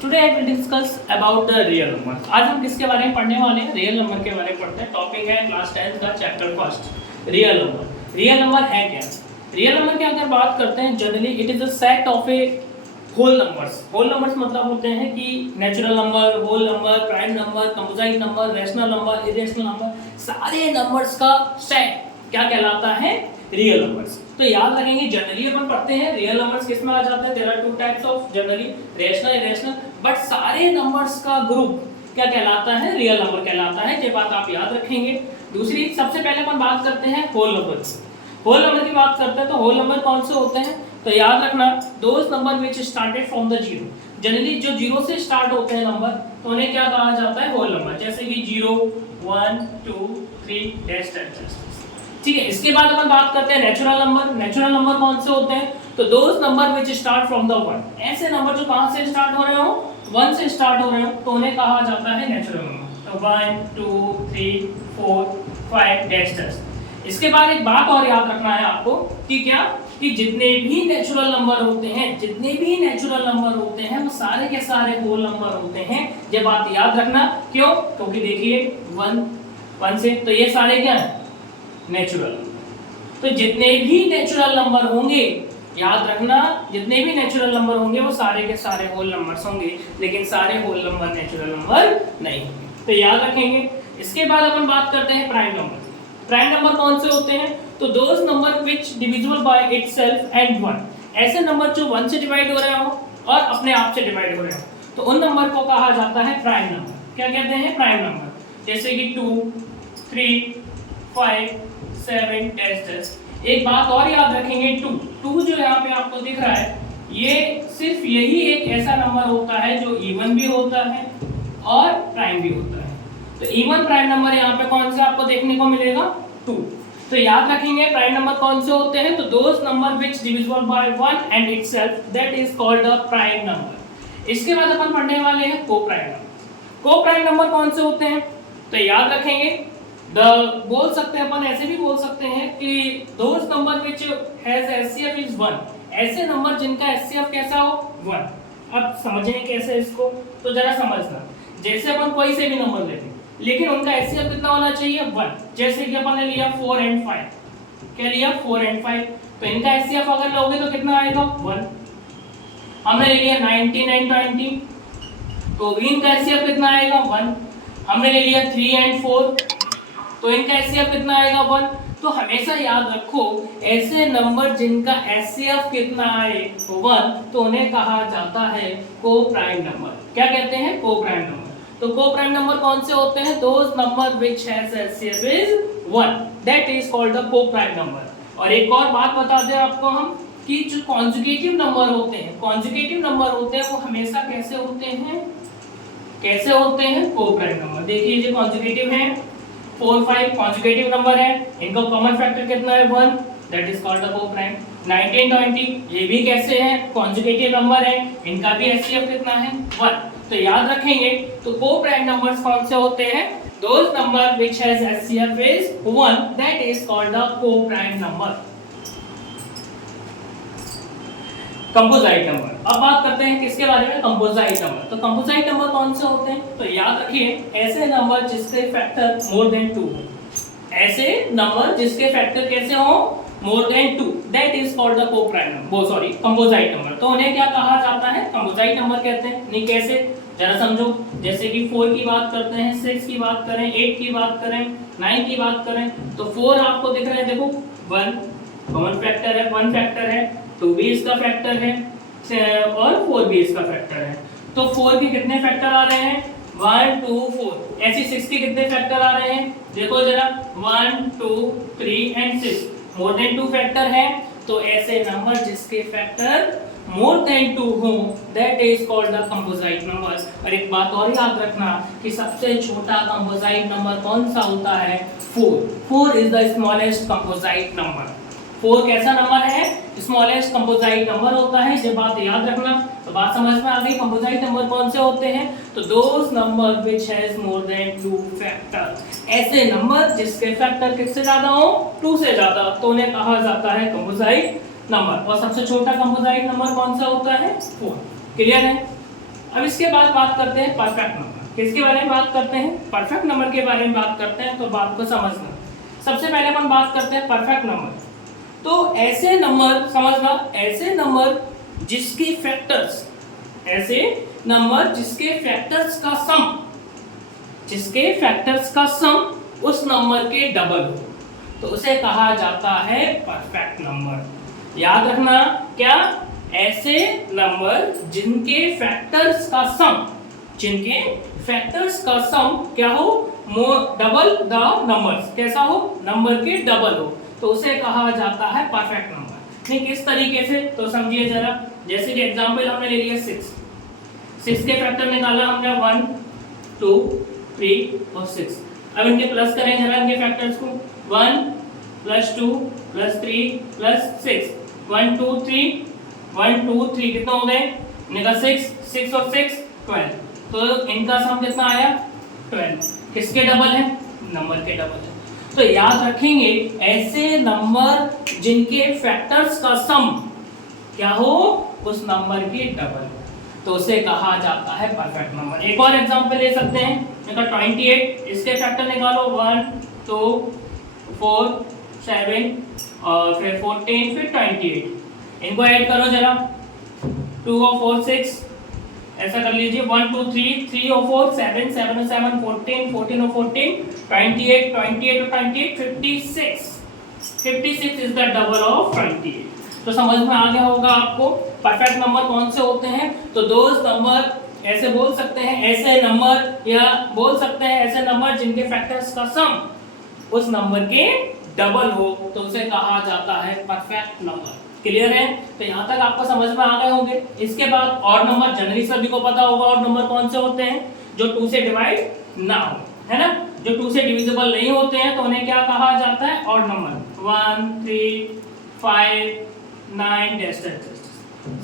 Today I will discuss about the real number. आज हम किसके बारे में पढ़ने वाले हैं? रियल नंबर के बारे में पढ़ते हैं. टॉपिक है क्लास 10 का chapter first real number. Real number है क्या? रियल नंबर की अगर बात करते हैं generally it is a set of a whole numbers. Whole numbers मतलब होते हैं कि natural number, whole number, prime number, composite number, rational number, irrational number, सारे नंबर्स का सेट क्या कहलाता है? Real numbers. तो याद रखेंगे जनरली अपन पढ़ते हैं रियल नंबर्स किस में आ जाते हैं. There are two types of generally rational, irrational, but सारे नंबर्स का ग्रुप क्या कहलाता है? रियल नंबर कहलाता है. ये बात आप याद रखेंगे. दूसरी सबसे पहले अपन बात करते हैं होल नंबर्स. होल नंबर की बात करते हैं तो होल नंबर कौन से होते हैं? तो याद रखना those number which started from the zero. Generally जो जीरो से स्टार्ट होते हैं नंबर तो उन्हें क्या कहा जाता है? Whole number. जैसे कि 0 1 2 3 डैश डैश. ठीक है. इसके बाद अपन बात करते हैं नेचुरल नंबर. नेचुरल नंबर कौन से होते हैं? तो those number which start from the 1. ऐसे नंबर जो कहां से स्टार्ट हो रहे हो? 1 से स्टार्ट हो रहे हो तो उन्हें कहा जाता है नेचुरल नंबर. तो 1 2 3 4 5 डैश डैश. इसके बाद एक बात और याद रखना है आपको कि क्या कि जितने भी नेचुरल नंबर होते हैं वो सारे के सारे होल नंबर होते हैं. ये बात याद रखना. क्यों? क्योंकि देखिए 1 से तो ये सारे क्या है? नेचुरल. तो जितने भी नेचुरल नंबर होंगे याद रखना जितने भी नेचुरल नंबर होंगे वो सारे के सारे होल नंबर्स होंगे, लेकिन सारे होल नंबर नेचुरल नंबर नहीं होंगे. तो याद रखेंगे. इसके बाद अपन बात करते हैं प्राइम नंबर. प्राइम नंबर कौन से होते हैं? तो those number which divisible by itself and 1. ऐसे नंबर जो 1 से डिवाइड हो रहे हो और अपने आप से डिवाइड हो रहे हो तो उन नंबर को कहा जाता है प्राइम नंबर. क्या कहते हैं? Prime number. जैसे कि 2 3 5 7 डैश डैश. एक बात और याद रखेंगे 2 जो यहाँ पे आपको दिख रहा है ये सिर्फ यही एक ऐसा नंबर होता है जो इवन भी होता है और प्राइम भी होता है. तो इवन प्राइम नंबर यहाँ पे कौन से आपको देखने को मिलेगा? 2. तो याद रखेंगे प्राइम नंबर कौन से होते हैं? तो those number which divisible by 1 and itself that is called a prime number. इसके बाद अपन पढ़ने वाले हैं को प्राइम नंबर. को प्राइम नंबर कौन से होते हैं? तो याद रखेंगे बोल सकते हैं अपन ऐसे भी बोल सकते हैं कि those number which has HCF is 1. ऐसे नंबर जिनका एचसीएफ कैसा हो? 1. अब समझें कैसे इसको, तो जरा समझना. जैसे अपन कोई से भी नंबर लेते हैं लेकिन उनका एचसीएफ कितना होना चाहिए? 1. जैसे कि अपन ने लिया 4 and 5. क्या लिया? 4 and 5. तो इनका एचसीएफ अगर लोगे तो कितना आएगा? 1. हमने ले लिया 19 and 20 तो भी इनका एचसीएफ कितना आएगा? 1. हमने ले लिया 3 and 4 तो इनका एचसीएफ कितना आएगा? 1. तो हमेशा याद रखो ऐसे नंबर जिनका एचसीएफ कितना आए 1 तो उन्हें कहा जाता है को प्राइम नंबर. क्या कहते हैं? को प्राइम नंबर. तो को प्राइम नंबर कौन से होते हैं? Those number which has HCF is 1 that is called the को प्राइम नंबर. और एक और बात बता दें आपको हम कि जो कॉन्जुगेटिव नंबर होते हैं वो हमेशा कैसे होते हैं? को प्राइम नंबर. देखिए जो कॉन्जुगेटिव है 4 5 कॉन्जुगेटिव नंबर है. इनका कॉमन फैक्टर कितना है? 1 दैट इज कॉल्ड द को प्राइम. 19 20 ये भी कैसे है? कॉन्जुगेटिव नंबर है. इनका भी एचसीएफ कितना है? 1. तो याद रखेंगे तो को प्राइम नंबर्स कौन से होते हैं? Those number which has HCF is 1 that is called the को प्राइम नंबर. Composite number. अब बात करते हैं किसके बारे में? Composite number. तो कंपोजिट नंबर कौन से होते हैं? तो याद रखिए ऐसे नंबर जिसके फैक्टर मोर देन 2 हो. ऐसे नंबर जिसके फैक्टर कैसे हो? More than 2 that is called the को प्राइम नंबर. Composite number. तो उन्हें क्या कहा जाता है? कंपोजिट नंबर कहते हैं. नहीं कैसे? जरा समझो. जैसे कि 4 की बात करते हैं, 6 की बात करें, 8 की बात करें, 9 की बात करें तो 4 आपको दिख रहा है. देखो 1 कॉमन फैक्टर है, 1 फैक्टर है, 2 भी इसका फैक्टर है और 4 भी इसका फैक्टर है. तो 4 के कितने फैक्टर आ रहे हैं? 1 2 4. ऐसे 6 के कितने फैक्टर आ रहे हैं? देखो जरा 1 2 3 एंड 6 मोर देन 2 फैक्टर है. तो ऐसे नंबर जिसके फैक्टर मोर देन 2 हो that is called the composite number. और एक बात और याद रखना कि सबसे छोटा कंपोजिट नंबर कौन सा होता है? 4. 4 is the smallest composite number. 4 कैसा नंबर है? स्मॉलेस्ट कंपोजिट नंबर होता है. ये बात याद रखना. तो बात समझ में आ गई. कंपोजिट नंबर कौन से होते हैं? तो those number which has more than 2 factor. ऐसे नंबर जिसके फैक्टर किससे ज्यादा हो? 2 से ज्यादा तो उन्हें कहा जाता है कंपोजिट नंबर. और सबसे छोटा कंपोजिट नंबर कौन सा होता है? 4. क्लियर है? अब इसके बाद बात करते हैं परफेक्ट नंबर। किसके बारे में बात करते हैं? परफेक्ट नंबर के बारे में बात करते हैं। तो बात को समझना, सबसे पहले अपन बात करते हैं परफेक्ट नंबर। तो ऐसे नंबर समझना, ऐसे नंबर जिसके फैक्टर्स, ऐसे नंबर जिसके फैक्टर्स का सम, जिसके फैक्टर्स का सम उस नंबर के डबल हो, तो उसे कहा जाता है परफेक्ट नंबर। याद रखना, क्या? ऐसे नंबर जिनके फैक्टर्स का सम, जिनके फैक्टर्स का सम क्या हो? डबल द नंबर्स, कैसा हो? नंबर के डबल हो, तो उसे कहा जाता है परफेक्ट नंबर। नहीं, किस तरीके से? तो समझिए जरा, जैसे कि एग्जांपल हमने ले लिया 6 के फैक्टर निकाला हमने 1 2 3 और 6। अब इनके प्लस करें जरा, इनके फैक्टर्स को 1 + 2 + 3 + 6, 1 2 3 1 2 3 कितना हो गए? निकल 6 और 6 12, तो इनका सम कितना आया? 12। किसके डबल है? नंबर के डबल है। तो याद रखेंगे, ऐसे नंबर जिनके फैक्टर्स का सम क्या हो? उस नंबर के डबल, तो उसे कहा जाता है परफेक्ट नंबर। एक और एग्जांपल ले सकते हैं, इनका 28, इसके फैक्टर निकालो 1 2 4 7 और फिर 14 फिर 28, इनको ऐड करो जरा, 2 और 4 6, ऐसा कर लीजिए 1 2 3 3 और 4 7 7 और 7 14 14 और 14 28 28 और 28 56 इज द डबल ऑफ 28। तो समझ में आ गया होगा आपको परफेक्ट नंबर कौन से होते हैं। तो दोस्त नंबर ऐसे बोल सकते हैं, ऐसे नंबर या बोल सकते हैं ऐसे नंबर जिनके फैक्टर्स का सम उस नंबर के डबल हो, तो उसे कहा जाता है परफेक्ट नंबर। क्लियर है? तो यहाँ तक आपको समझ में आ गए होंगे। इसके बाद और नंबर जनरली सभी को पता होगा, और नंबर कौन से होते हैं? जो 2 से डिवाइड ना हो, है ना, जो 2 से डिविजिबल नहीं होते हैं, तो उन्हें क्या कहा जाता है? Odd number. 1 3 5 9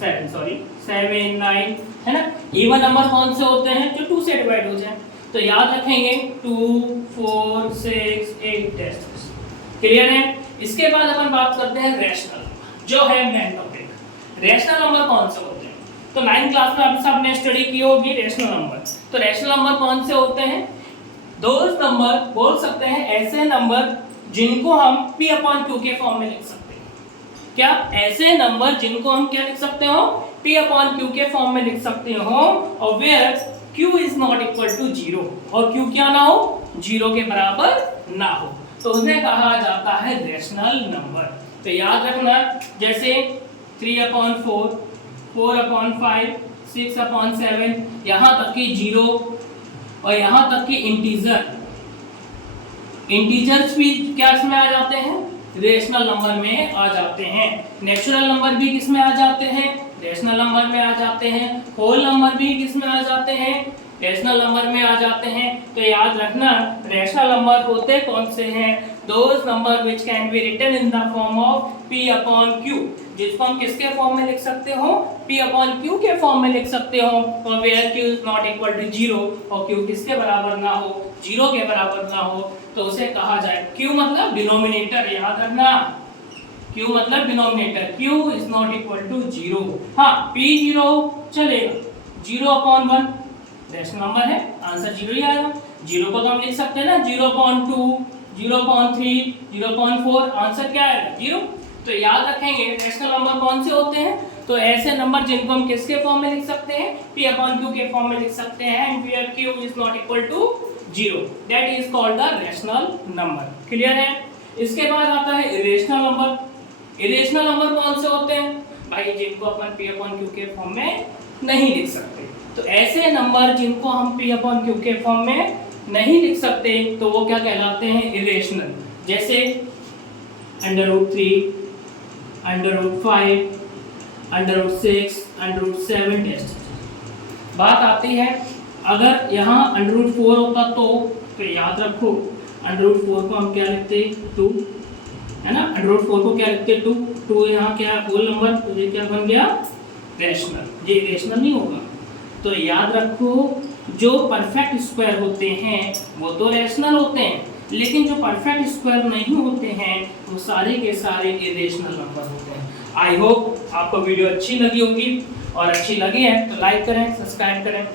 7 9, है ना। इवन नंबर कौन से होते हैं? जो 2 से डिवाइड हो जाए। तो याद रखेंगे 2 4 6 8। क्लियर है? इसके बाद अपन बात करते हैं रैशनल, जो है मेन टॉपिक। रैशनल नंबर कौन से होते हैं? तो 9th क्लास में आप सबने स्टडी की होगी रैशनल नंबर। तो रैशनल नंबर कौन से होते हैं? दोस्त नंबर बोल सकते हैं ऐसे नंबर जिनको हम P/Q के फॉर्म में लिख सकते हैं। क्या? ऐसे नंबर जिनको हम क्या लिख सकते हो? P/Q के फॉर्म में लिख सकते हो, और where Q is not equal to 0, और Q क्या ना हो? 0 के बराबर ना हो, तो उन्हें कहा जाता है रैशनल नंबर। तो याद रखना, जैसे 3/4 4/5 6/7, यहाँ तक कि 0 और यहाँ तक कि इंटीजर्स भी क्या इसमें आ जाते हैं? रेशनल नंबर में आ जाते हैं। नेचुरल नंबर भी किस में आ जाते हैं? रेशनल नंबर में आ जाते हैं। होल नंबर भी किस में आ जाते हैं? रेशनल नंबर में आ जाते हैं। तो याद रखना, रेशनल नंबर होते कौन से हैं? Those number which can be written in the form of P/Q, जिसको हम किसके फॉर्म में लिख सकते हो? P/Q के फॉर्म में लिख सकते हो, और where Q is not equal to 0, और Q किसके बराबर ना हो? 0 के बराबर ना हो, तो उसे कहा जाए Q मतलब डिनोमिनेटर। याद रखना, Q मतलब denominator. Q is not equal to 0। हाँ, P0 चलेगा, 0/1 रैशनल नंबर है, आंसर 0 ही आएगा। 0 को तो हम लिख सकते हैं ना 0/2 0/3 0/4, आंसर क्या आएगा? 0। तो याद रखेंगे रैशनल नंबर कौन से होते हैं? तो ऐसे नंबर जिनको हम किसके फॉर्म में लिख सकते हैं? P/Q के फॉर्म में लिख सकते हैं, and where Q is not equal to 0, that is called the rational number. Clear है? इसके बाद आता है इरेशनल नंबर। इरेशनल नंबर कौन से होते हैं? भाई जिनको अपन P/Q के फॉर्म में नहीं लिख सकते। तो ऐसे नंबर जिनको हम P/Q के फॉर्म में नहीं लिख सकते, तो वो क्या कहलाते हैं? इरेशनल। जैसे √3 √5 √6 √7 टेस्ट। बात आती है, अगर यहाँ √4 होता तो याद रखो √4 को हम क्या लिखते? 2, है ना। √4 को क्या लिखते? 2 यहाँ क्या होल नंबर, तो ये क्या बन गया? रैशनल। ये रेशनल नहीं होगा। तो याद रखो, जो परफेक्ट स्क्वायर होते हैं वो तो रैशनल होते हैं, लेकिन जो परफेक्ट स्क्वायर नहीं होते हैं वो सारे के सारे इरेशनल नंबर होते हैं। आई होप आपको वीडियो अच्छी लगी होगी। और अच्छी लगी है तो लाइक करें, सब्सक्राइब करें।